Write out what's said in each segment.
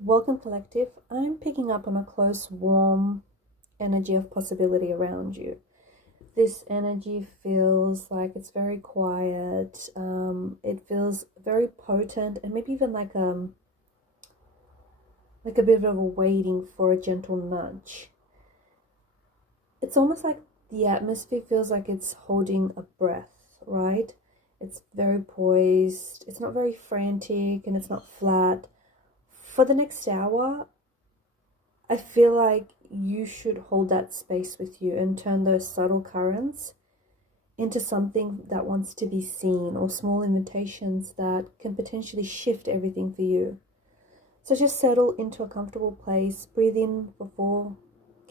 Welcome, collective. I'm picking up on a close, warm energy of possibility around you. This energy feels like it's very quiet. It feels very potent, and maybe even like a bit of a waiting for a gentle nudge. It's almost like the atmosphere feels like it's holding a breath, right? It's very poised. It's not very frantic, and it's not flat. For the next hour, I feel like you should hold that space with you and turn those subtle currents into something that wants to be seen, or small invitations that can potentially shift everything for you. So just settle into a comfortable place, breathe in for 4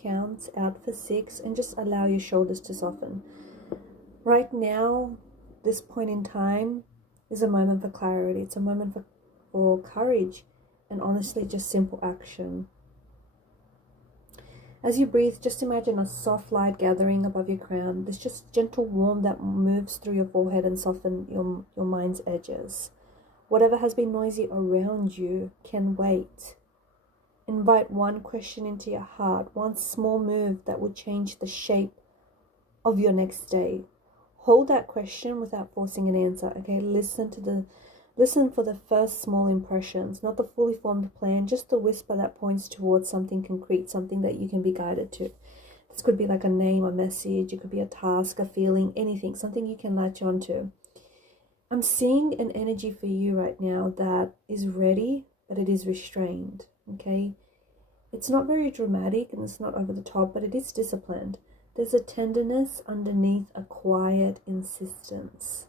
counts, out for 6, and just allow your shoulders to soften. Right now, this point in time is a moment for clarity. It's a moment for courage and honestly just simple action. As you breathe, just imagine a soft light gathering above your crown. This just gentle warmth that moves through your forehead and softens your mind's edges. Whatever has been noisy around you can wait. Invite one question into your heart, one small move that will change the shape of your next day. Hold that question without forcing an answer. Okay, listen for the first small impressions, not the fully formed plan, just the whisper that points towards something concrete, something that you can be guided to. This could be like a name, a message, it could be a task, a feeling, anything, something you can latch onto. I'm seeing an energy for you right now that is ready, but it is restrained, okay? It's not very dramatic and it's not over the top, but it is disciplined. There's a tenderness underneath a quiet insistence.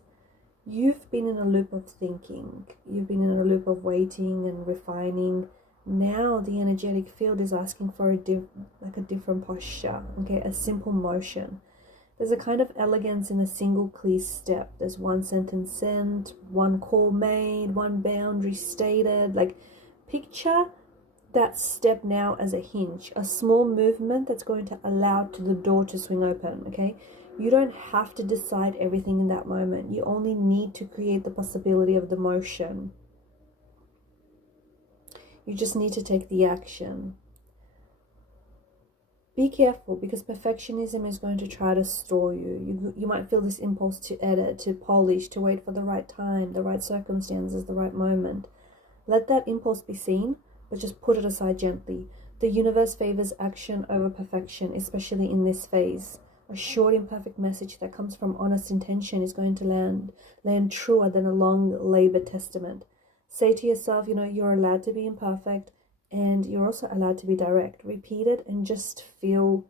You've been in a loop of thinking. You've been in a loop of waiting and refining. Now the energetic field is asking for a different posture, okay, a simple motion. There's a kind of elegance in a single clear step. There's one sentence sent, one call made, one boundary stated. Like, picture that step now as a hinge, a small movement that's going to allow to the door to swing open, okay? You don't have to decide everything in that moment. You only need to create the possibility of the motion. You just need to take the action. Be careful, because perfectionism is going to try to stall you. You might feel this impulse to edit, to polish, to wait for the right time, the right circumstances, the right moment. Let that impulse be seen, but just put it aside gently. The universe favors action over perfection, especially in this phase. A short, imperfect message that comes from honest intention is going to land truer than a long, labored testament. Say to yourself, you're allowed to be imperfect, and you're also allowed to be direct. Repeat it and just feel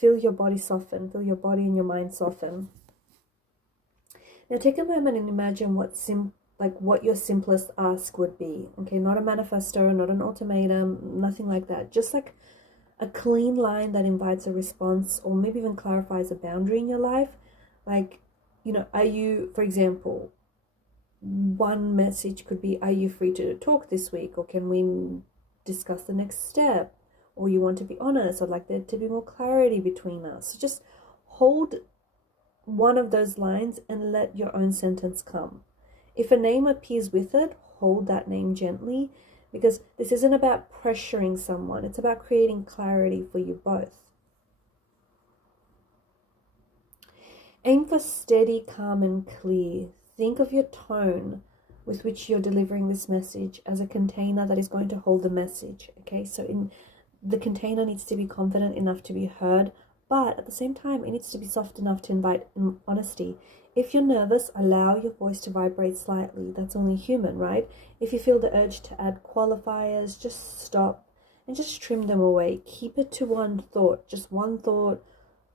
your body soften, feel your body and your mind soften. Now take a moment and imagine what your simplest ask would be. Okay, not a manifesto, not an ultimatum, nothing like that. Just like a clean line that invites a response, or maybe even clarifies a boundary in your life. Like, are you, for example, one message could be, are you free to talk this week, or can we discuss the next step, or you want to be honest, or like there to be more clarity between us. So just hold one of those lines and let your own sentence come. If a name appears with it, hold that name gently, because this isn't about pressuring someone. It's about creating clarity for you both. Aim for steady, calm, and clear. Think of your tone with which you're delivering this message as a container that is going to hold the message. Okay, so the container needs to be confident enough to be heard, but at the same time, it needs to be soft enough to invite honesty. If you're nervous, allow your voice to vibrate slightly. That's only human, right? If you feel the urge to add qualifiers, just stop and just trim them away. Keep it to one thought,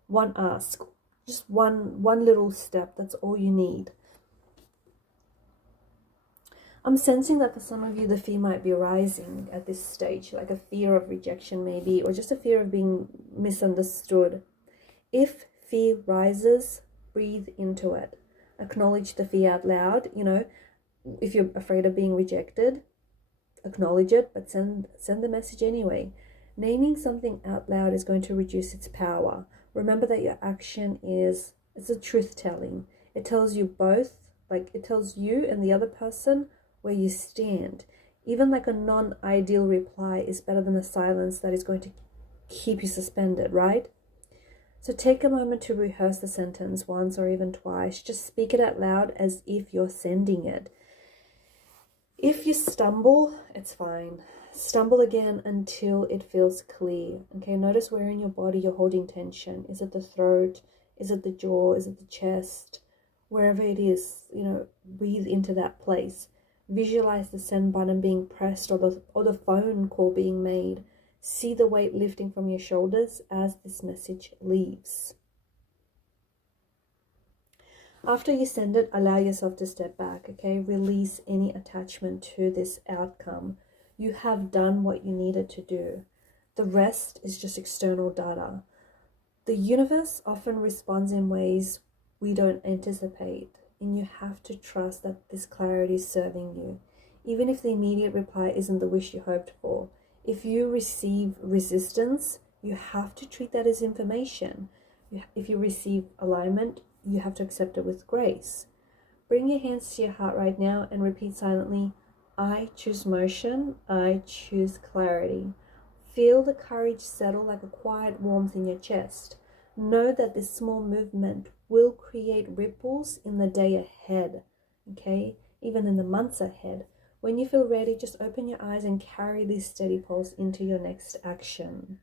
one ask, just one little step. That's all you need. I'm sensing that for some of you, the fear might be rising at this stage, like a fear of rejection maybe, or just a fear of being misunderstood. If fear rises, breathe into it. Acknowledge the fear out loud. If you're afraid of being rejected, acknowledge it, but send the message anyway. Naming something out loud is going to reduce its power. Remember that your action it's a truth telling. It tells you both, like it tells you and the other person where you stand. Even like a non-ideal reply is better than a silence that is going to keep you suspended, right? So take a moment to rehearse the sentence once or even twice. Just speak it out loud as if you're sending it. If you stumble, it's fine. Stumble again until it feels clear. Okay, notice where in your body you're holding tension. Is it the throat? Is it the jaw? Is it the chest? Wherever it is, breathe into that place. Visualize the send button being pressed or the phone call being made. See the weight lifting from your shoulders as this message leaves. After you send it, allow yourself to step back, okay? Release any attachment to this outcome. You have done what you needed to do. The rest is just external data. The universe often responds in ways we don't anticipate, and you have to trust that this clarity is serving you, even if the immediate reply isn't the wish you hoped for. If you receive resistance, you have to treat that as information. If you receive alignment, you have to accept it with grace. Bring your hands to your heart right now and repeat silently, I choose motion, I choose clarity. Feel the courage settle like a quiet warmth in your chest. Know that this small movement will create ripples in the day ahead, okay? Even in the months ahead. When you feel ready, just open your eyes and carry this steady pulse into your next action.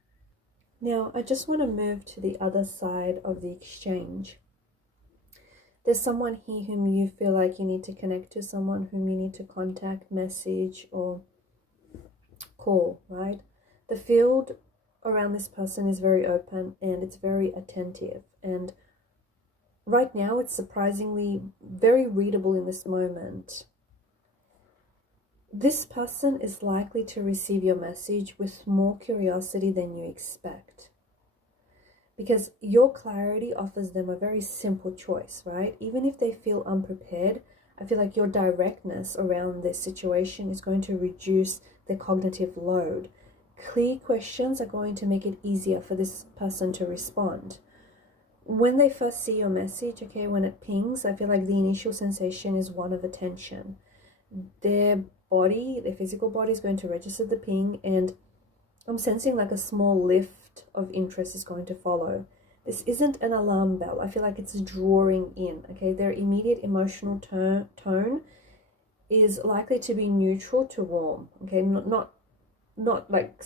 Now, I just want to move to the other side of the exchange. There's someone here whom you feel like you need to connect to, someone whom you need to contact, message, or call, right? The field around this person is very open and it's very attentive. And right now, it's surprisingly very readable in this moment. This person is likely to receive your message with more curiosity than you expect. Because your clarity offers them a very simple choice, right? Even if they feel unprepared, I feel like your directness around this situation is going to reduce their cognitive load. Clear questions are going to make it easier for this person to respond. When they first see your message, okay, when it pings, I feel like the initial sensation is one of attention. Their body, their physical body is going to register the ping, and I'm sensing like a small lift of interest is going to follow. This isn't an alarm bell. I feel like it's drawing in, okay? Their immediate emotional tone is likely to be neutral to warm, okay? Not like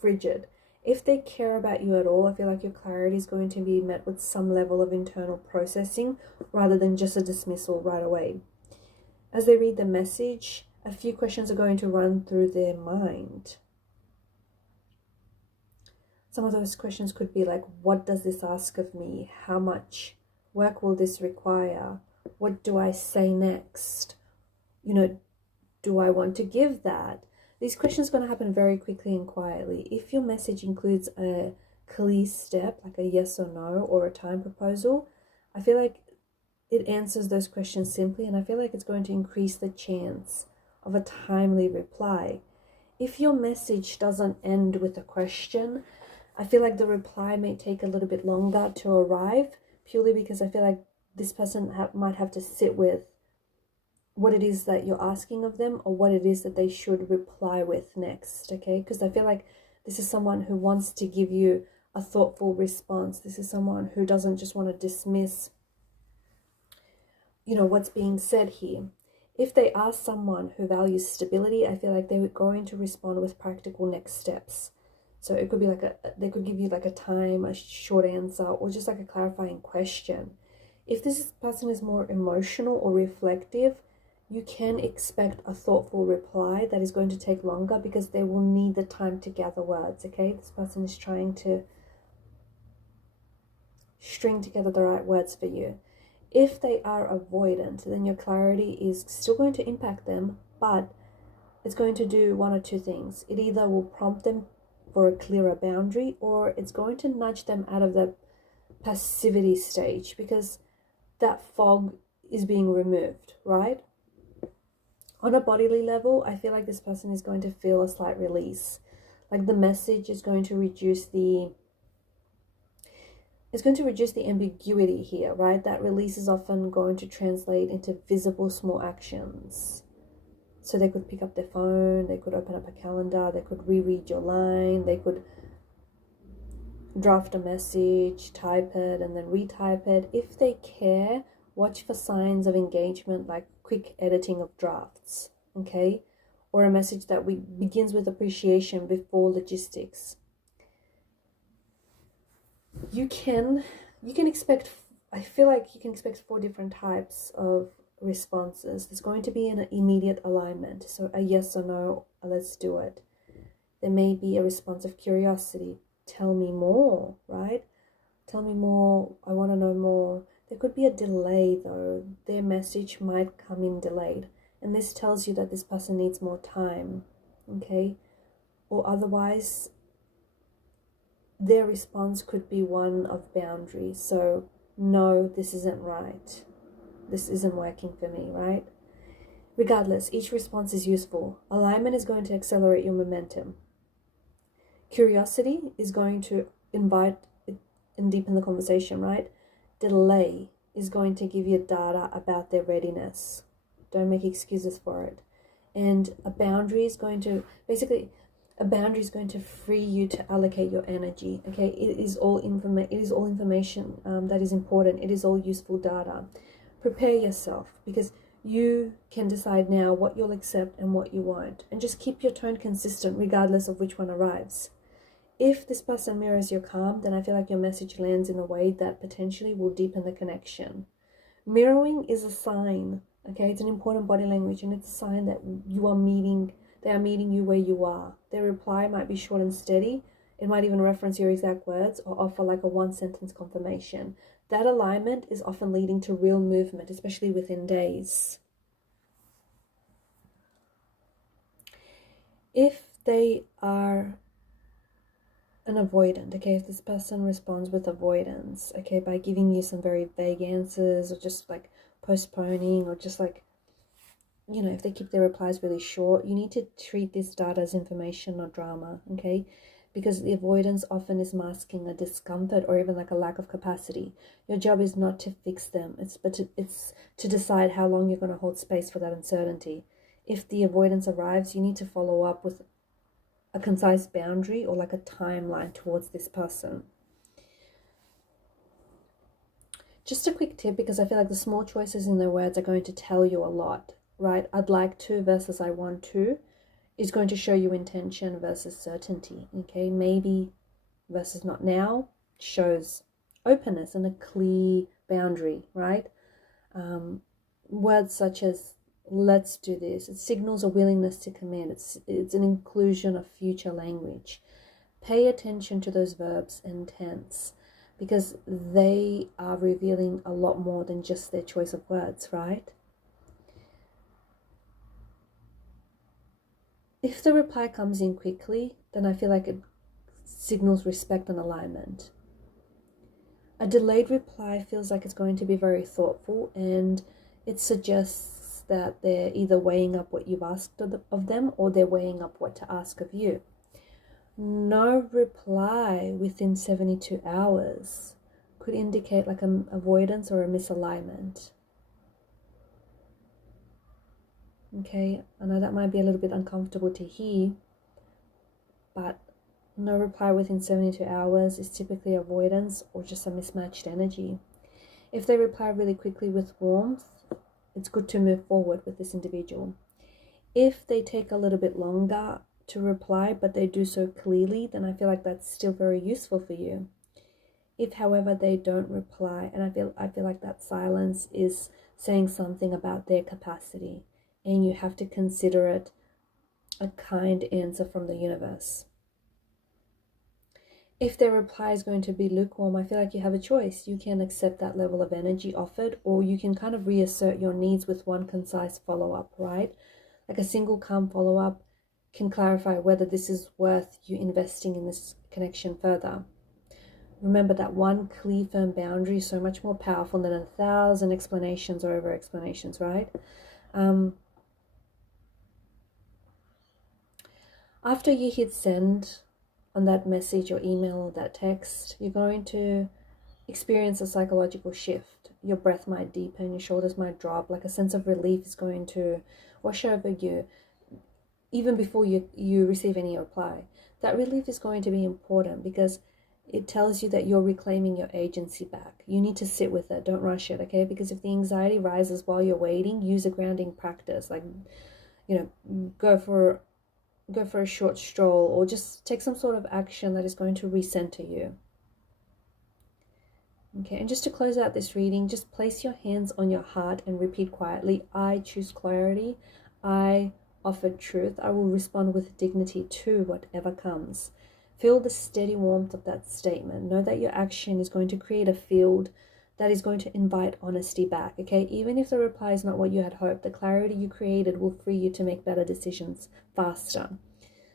frigid. If they care about you at all, I feel like your clarity is going to be met with some level of internal processing rather than just a dismissal right away. As they read the message, a few questions are going to run through their mind. Some of those questions could be like, what does this ask of me? How much work will this require? What do I say next? Do I want to give that? These questions are going to happen very quickly and quietly. If your message includes a clear step, like a yes or no, or a time proposal, I feel like it answers those questions simply, and I feel like it's going to increase the chance of a timely reply. If your message doesn't end with a question, I feel like the reply may take a little bit longer to arrive, purely because I feel like this person might have to sit with what it is that you're asking of them, or what it is that they should reply with next, okay? Because I feel like this is someone who wants to give you a thoughtful response. This is someone who doesn't just want to dismiss what's being said here. If they are someone who values stability, I feel like they're going to respond with practical next steps. So it could be like they could give you like a time, a short answer, or just like a clarifying question. If this person is more emotional or reflective, you can expect a thoughtful reply that is going to take longer because they will need the time to gather words, okay? This person is trying to string together the right words for you. If they are avoidant, then your clarity is still going to impact them, but it's going to do one or two things. It either will prompt them for a clearer boundary, or it's going to nudge them out of the passivity stage because that fog is being removed, right? On a bodily level, I feel like this person is going to feel a slight release. Like the message is going to reduce the ambiguity here, right? That release is often going to translate into visible small actions. So they could pick up their phone, they could open up a calendar, they could reread your line, they could draft a message, type it, and then retype it. If they care, watch for signs of engagement like quick editing of drafts, okay? Or a message that begins with appreciation before logistics. You can expect, I feel like you can expect 4 different types of responses. There's going to be an immediate alignment, so a yes or no, a let's do it. There may be a response of curiosity, tell me more, right? Tell me more, I want to know more. There could be a delay though. Their message might come in delayed, and this tells you that this person needs more time, okay? Or otherwise, their response could be one of boundary. So, no, this isn't right. This isn't working for me, right? Regardless, each response is useful. Alignment is going to accelerate your momentum. Curiosity is going to invite and deepen the conversation, right? Delay is going to give you data about their readiness. Don't make excuses for it. And a boundary is going to, a boundary is going to free you to allocate your energy. Okay, it is all information that is important. It is all useful data. Prepare yourself, because you can decide now what you'll accept and what you won't, and just keep your tone consistent regardless of which one arrives. If this person mirrors your calm, then I feel like your message lands in a way that potentially will deepen the connection. Mirroring is a sign, okay? It's an important body language, and it's a sign that they are meeting you where you are. Their reply might be short and steady. It might even reference your exact words or offer like a 1-sentence confirmation. That alignment is often leading to real movement, especially within days. If they are an avoidant, okay, if this person responds with avoidance, okay, by giving you some very vague answers, or just like postponing, or just like, you know, if they keep their replies really short, you need to treat this data as information, not drama, okay? Because the avoidance often is masking a discomfort or even like a lack of capacity. Your job is not to fix them, it's to decide how long you're going to hold space for that uncertainty. If the avoidance arrives, you need to follow up with a concise boundary or like a timeline towards this person. Just a quick tip, because I feel like the small choices in their words are going to tell you a lot, right? I'd like to versus I want to is going to show you intention versus certainty, okay? Maybe versus not now shows openness and a clear boundary, right? Words such as let's do this, it signals a willingness to commit. It's an inclusion of future language. Pay attention to those verbs and tense, because they are revealing a lot more than just their choice of words, right? If the reply comes in quickly, then I feel like it signals respect and alignment. A delayed reply feels like it's going to be very thoughtful, and it suggests that they're either weighing up what you've asked of them, or they're weighing up what to ask of you. No reply within 72 hours could indicate like an avoidance or a misalignment. Okay, I know that might be a little bit uncomfortable to hear, but no reply within 72 hours is typically avoidance or just a mismatched energy. If they reply really quickly with warmth, it's good to move forward with this individual. If they take a little bit longer to reply, but they do so clearly, then I feel like that's still very useful for you. If, however, they don't reply, and I feel like that silence is saying something about their capacity, and you have to consider it a kind answer from the universe. If their reply is going to be lukewarm, I feel like you have a choice. You can accept that level of energy offered, or you can kind of reassert your needs with one concise follow-up, right? Like a single calm follow-up can clarify whether this is worth you investing in this connection further. Remember that one clear, firm boundary is so much more powerful than 1,000 explanations or over explanations, right? After you hit send on that message or email or that text, you're going to experience a psychological shift. Your breath might deepen, your shoulders might drop, like a sense of relief is going to wash over you, even before you receive any reply. That relief is going to be important because it tells you that you're reclaiming your agency back. You need to sit with it. Don't rush it, okay? Because if the anxiety rises while you're waiting, use a grounding practice. Like, go for a short stroll, or just take some sort of action that is going to recenter you. Okay, and just to close out this reading, just place your hands on your heart and repeat quietly, I choose clarity. I offer truth. I will respond with dignity to whatever comes. Feel the steady warmth of that statement. Know that your action is going to create a field that is going to invite honesty back, okay? Even if the reply is not what you had hoped, the clarity you created will free you to make better decisions faster.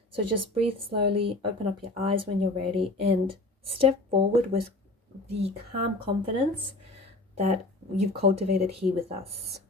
So just breathe slowly, open up your eyes when you're ready, and step forward with the calm confidence that you've cultivated here with us.